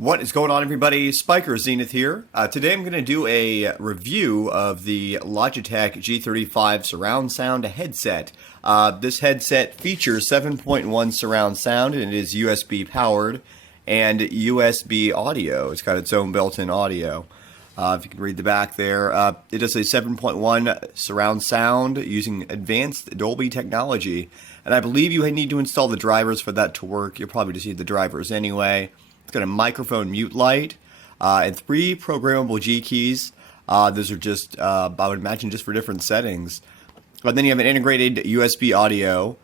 What is going on, everybody? SpykerZ here. Today I'm going to do a review of the Logitech G35 surround sound headset. This headset features 7.1 surround sound and it is USB powered and USB audio. It's got its own built-in audio. If you can read the back there, it is a 7.1 surround sound using advanced Dolby technology. And I believe you need to install the drivers for that to work. You'll probably just need the drivers anyway. It's got a microphone mute light and 3 programmable G keys. Those are just, I would imagine, just for different settings. But then you have an integrated USB audio.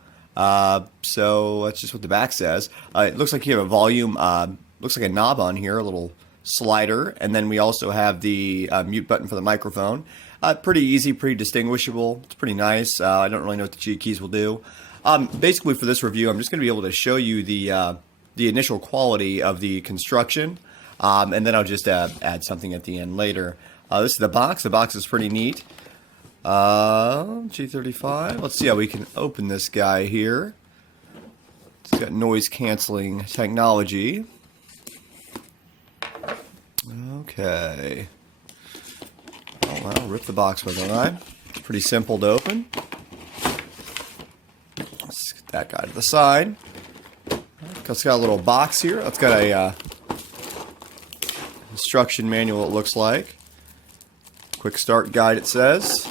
So that's just what the back says. It looks like you have a volume, looks like a knob on here, a little slider. And then we also have the mute button for the microphone. Pretty easy, pretty distinguishable. It's pretty nice. I don't really know what the G keys will do. Basically, for this review, I'm just going to be able to show you the initial quality of the construction, and then I'll just add something at the end later. This is the box. The box is pretty neat. G35. Let's see how we can open this guy here. It's got noise canceling technology. Okay. Oh, well, rip the box with an eye. Pretty simple to open. Let's get that guy to the side. It's got a little box here. It's got a instruction manual, it looks like. Quick start guide, it says.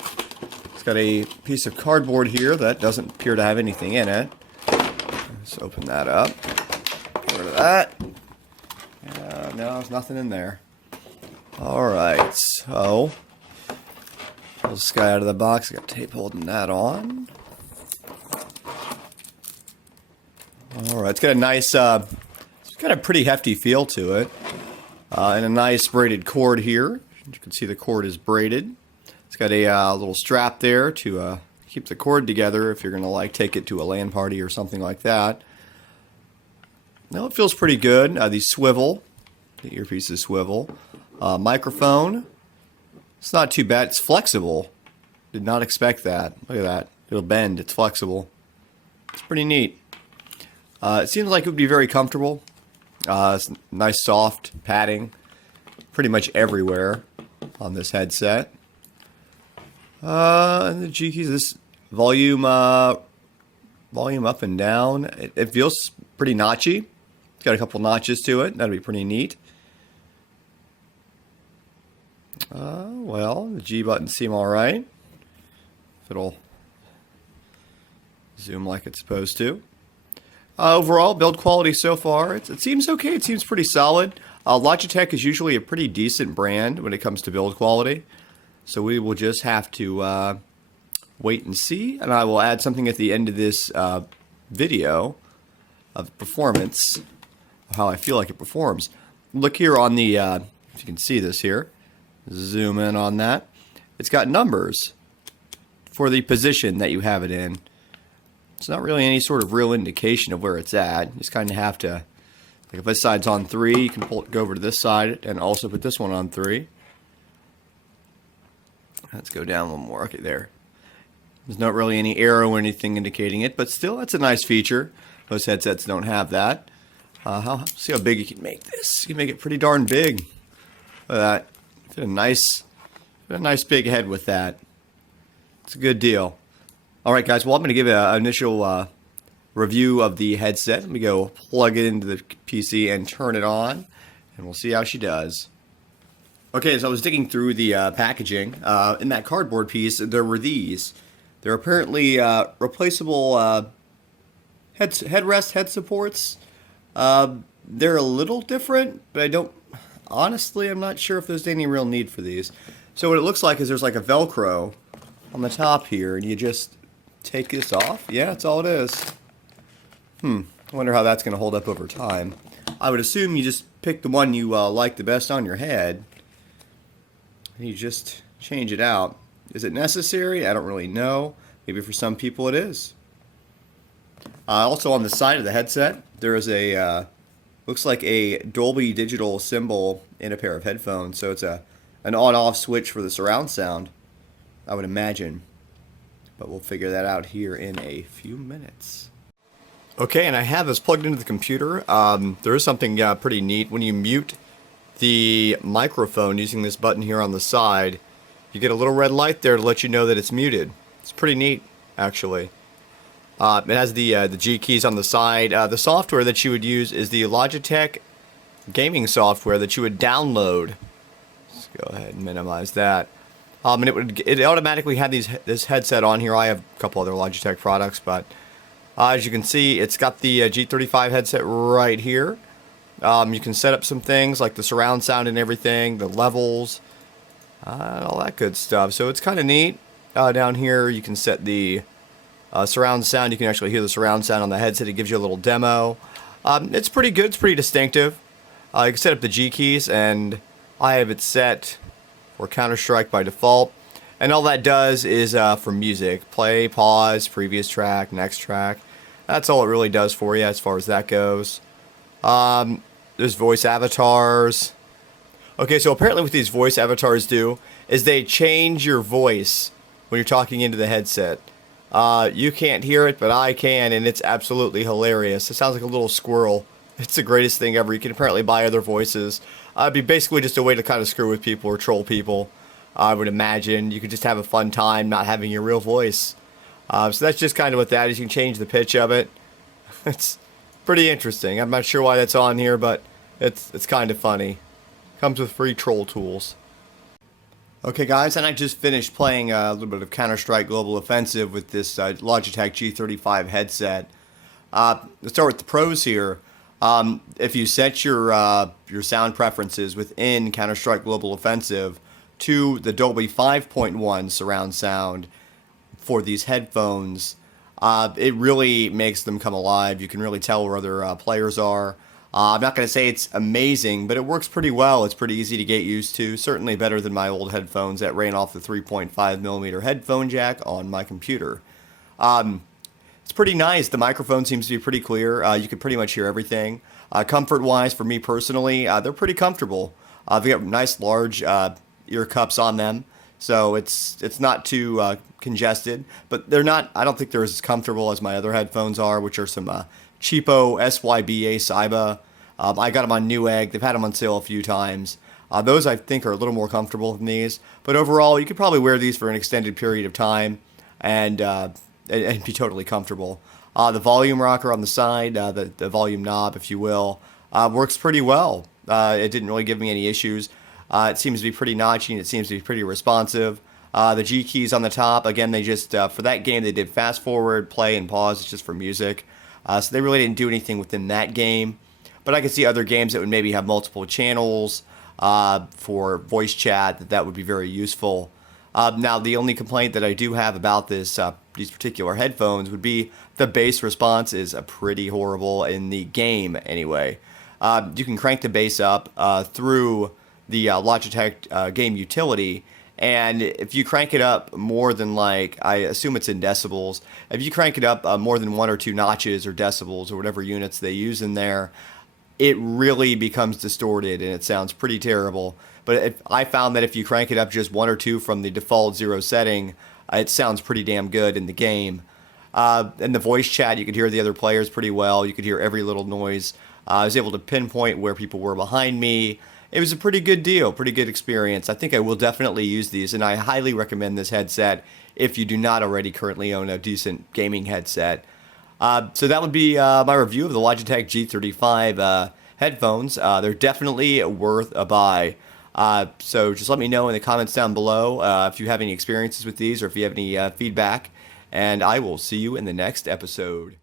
It's got a piece of cardboard here that doesn't appear to have anything in it. Let's open that up. Get rid of that. No, there's nothing in there. Alright, so pull this guy out of the box. Got tape holding that on. Alright, it's got a nice, it's got a pretty hefty feel to it, and a nice braided cord here. You can see the cord is braided. It's got a little strap there to keep the cord together if you're going to like take it to a LAN party or something like that. No, it feels pretty good. These swivel, the earpieces swivel. Microphone, it's not too bad. It's flexible. Did not expect that. Look at that. It'll bend. It's flexible. It's pretty neat. It seems like it would be very comfortable. It's nice soft padding pretty much everywhere on this headset. And the G keys, this volume volume up and down. It feels pretty notchy. It's got a couple notches to it. That'd be pretty neat. Well, the G buttons seem alright. If it'll zoom like it's supposed to. Overall, build quality so far, it seems okay. It seems pretty solid. Logitech is usually a pretty decent brand when it comes to build quality. So we will just have to wait and see. And I will add something at the end of this video of performance, how I feel like it performs. Look here on the, if you can see this here, zoom in on that. It's got numbers for the position that you have it in. It's not really any sort of real indication of where it's at. You just kind of have to, like if this side's on 3, you can go over to this side and also put this one on 3. Let's go down one more. Okay, there. There's not really any arrow or anything indicating it, but still, that's a nice feature. Most headsets don't have that. See how big you can make this. You can make it pretty darn big. Look at that. Get a nice big head with that. It's a good deal. Alright guys, well I'm going to give an initial review of the headset. Let me go plug it into the PC and turn it on, and we'll see how she does. Okay, so I was digging through the packaging. In that cardboard piece, there were these. They're apparently replaceable headrest, head supports. They're a little different, but honestly, I'm not sure if there's any real need for these. So what it looks like is there's like a Velcro on the top here, and you just take this off. Yeah, that's all it is. I wonder how that's going to hold up over time. I would assume you just pick the one you like the best on your head, and you just change it out. Is it necessary? I don't really know. Maybe for some people it is. Also on the side of the headset, there is a, looks like a Dolby digital symbol in a pair of headphones. So it's an on-off switch for the surround sound, I would imagine. But we'll figure that out here in a few minutes. Okay, and I have this plugged into the computer. There is something pretty neat. When you mute the microphone using this button here on the side, you get a little red light there to let you know that it's muted. It's pretty neat, actually. It has the G keys on the side. The software that you would use is the Logitech gaming software that you would download. Let's go ahead and minimize that. And it automatically had this headset on here. I have a couple other Logitech products, but as you can see, it's got the G35 headset right here. You can set up some things like the surround sound and everything, the levels, all that good stuff. So it's kind of neat. Down here, you can set the surround sound. You can actually hear the surround sound on the headset. It gives you a little demo. It's pretty good. It's pretty distinctive. You can set up the G keys, and I have it set for Counter-Strike by default. And all that does is for music. Play, pause, previous track, next track. That's all it really does for you as far as that goes. There's voice avatars. Okay, so apparently what these voice avatars do is they change your voice when you're talking into the headset. You can't hear it, but I can, and it's absolutely hilarious. It sounds like a little squirrel. It's the greatest thing ever. You can apparently buy other voices. It'd be basically just a way to kind of screw with people or troll people. I would imagine you could just have a fun time not having your real voice. So that's just kind of what that is. You can change the pitch of it. It's pretty interesting. I'm not sure why that's on here, but it's kind of funny. Comes with free troll tools. Okay, guys, and I just finished playing a little bit of Counter-Strike Global Offensive with this Logitech G35 headset. Let's start with the pros here. If you set your sound preferences within Counter-Strike Global Offensive to the Dolby 5.1 surround sound for these headphones, it really makes them come alive. You can really tell where other players are. I'm not going to say it's amazing, but it works pretty well. It's pretty easy to get used to. Certainly better than my old headphones that ran off the 3.5mm headphone jack on my computer. It's pretty nice. The microphone seems to be pretty clear. You can pretty much hear everything. Comfort-wise, for me personally, they're pretty comfortable. They got nice large ear cups on them, so it's not too congested. But they're not. I don't think they're as comfortable as my other headphones are, which are some cheapo SYBA Saiba. I got them on Newegg. They've had them on sale a few times. Those I think are a little more comfortable than these. But overall, you could probably wear these for an extended period of time and be totally comfortable. The volume rocker on the side, the volume knob, if you will, works pretty well. It didn't really give me any issues. It seems to be pretty notchy, and it seems to be pretty responsive. The G keys on the top, again, they just, for that game, they did fast forward, play, and pause. It's just for music. So they really didn't do anything within that game. But I could see other games that would maybe have multiple channels for voice chat, that would be very useful. Now, the only complaint that I do have about these particular headphones would be the bass response is pretty horrible in the game anyway. You can crank the bass up through the Logitech game utility, and if you crank it up more than, like, I assume it's in decibels, if you crank it up more than 1 or 2 notches or decibels or whatever units they use in there, it really becomes distorted and it sounds pretty terrible. But I found that if you crank it up just 1 or 2 from the default 0 setting, it sounds pretty damn good in the game. In the voice chat, you could hear the other players pretty well. You could hear every little noise. I was able to pinpoint where people were behind me. It was a pretty good deal, pretty good experience. I think I will definitely use these, and I highly recommend this headset if you do not already currently own a decent gaming headset. So that would be my review of the Logitech G35 headphones. They're definitely worth a buy. So just let me know in the comments down below if you have any experiences with these or if you have any feedback, and I will see you in the next episode.